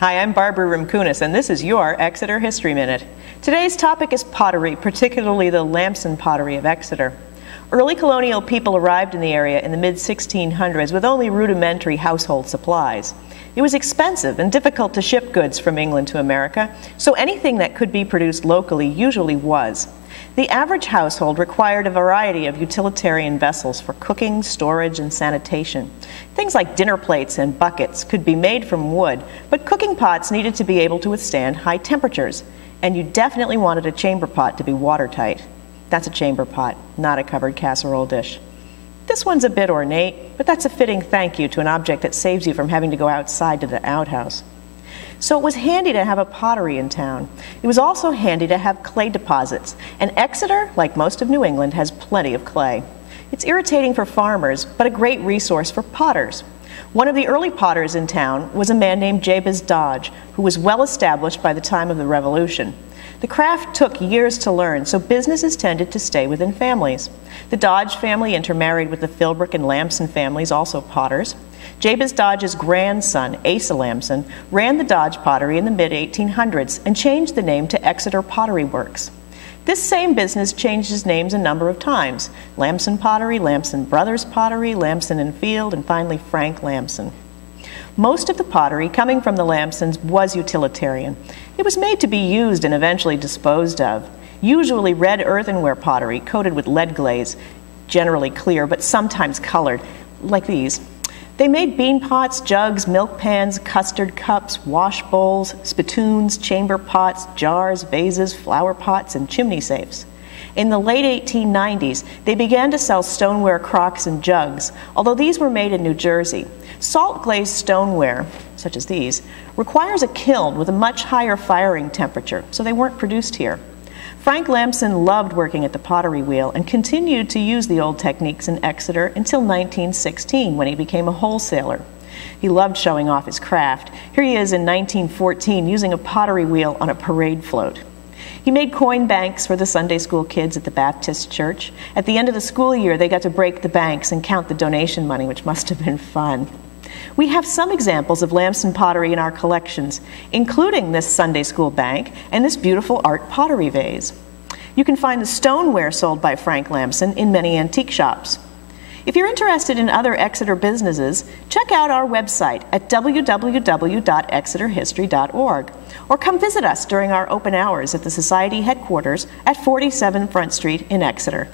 Hi, I'm Barbara Rimkunis, and this is your Exeter History Minute. Today's topic is pottery, particularly the Lamson Pottery of Exeter. Early colonial people arrived in the area in the mid-1600s with only rudimentary household supplies. It was expensive and difficult to ship goods from England to America, so anything that could be produced locally usually was. The average household required a variety of utilitarian vessels for cooking, storage, and sanitation. Things like dinner plates and buckets could be made from wood, but cooking pots needed to be able to withstand high temperatures, and you definitely wanted a chamber pot to be watertight. That's a chamber pot, not a covered casserole dish. This one's a bit ornate, but that's a fitting thank you to an object that saves you from having to go outside to the outhouse. So it was handy to have a pottery in town. It was also handy to have clay deposits, and Exeter, like most of New England, has plenty of clay. It's irritating for farmers, but a great resource for potters. One of the early potters in town was a man named Jabez Dodge, who was well established by the time of the Revolution. The craft took years to learn, so businesses tended to stay within families. The Dodge family intermarried with the Philbrick and Lamson families, also potters. Jabez Dodge's grandson, Asa Lamson, ran the Dodge pottery in the mid-1800s and changed the name to Exeter Pottery Works. This same business changed its names a number of times: Lamson Pottery, Lamson Brothers Pottery, Lamson and Field, and finally Frank Lamson. Most of the pottery coming from the Lamsons was utilitarian. It was made to be used and eventually disposed of. Usually red earthenware pottery coated with lead glaze, generally clear but sometimes colored, like these. They made bean pots, jugs, milk pans, custard cups, wash bowls, spittoons, chamber pots, jars, vases, flower pots, and chimney safes. In the late 1890s, they began to sell stoneware crocks and jugs, although these were made in New Jersey. Salt-glazed stoneware, such as these, requires a kiln with a much higher firing temperature, so they weren't produced here. Frank Lamson loved working at the pottery wheel and continued to use the old techniques in Exeter until 1916, when he became a wholesaler. He loved showing off his craft. Here he is in 1914 using a pottery wheel on a parade float. He made coin banks for the Sunday school kids at the Baptist church. At the end of the school year, they got to break the banks and count the donation money, which must have been fun. We have some examples of Lamson pottery in our collections, including this Sunday school bank and this beautiful art pottery vase. You can find the stoneware sold by Frank Lamson in many antique shops. If you're interested in other Exeter businesses, check out our website at www.exeterhistory.org, or come visit us during our open hours at the Society headquarters at 47 Front Street in Exeter.